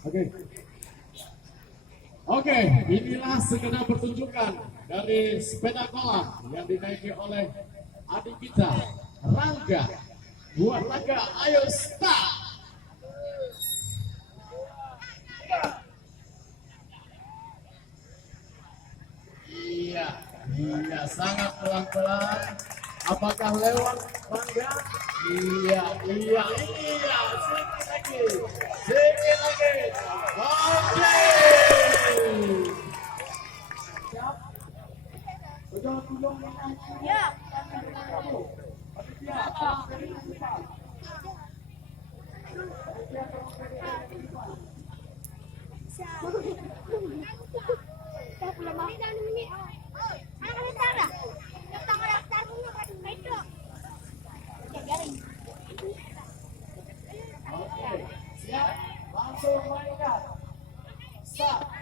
Oke. Oke, inilah sekedar pertunjukan dari sepeda kolam yang dinaiki oleh adik kita, Rangga. Buat Rangga, ayo start! Iya, iya, sangat pelan-pelan. Apakah lewat Rangga? Iya, iya, iya, sedikit lagi, sedikit lagi. Oke. Siap. Ya. Oke, siap, langsung mainkan. Start.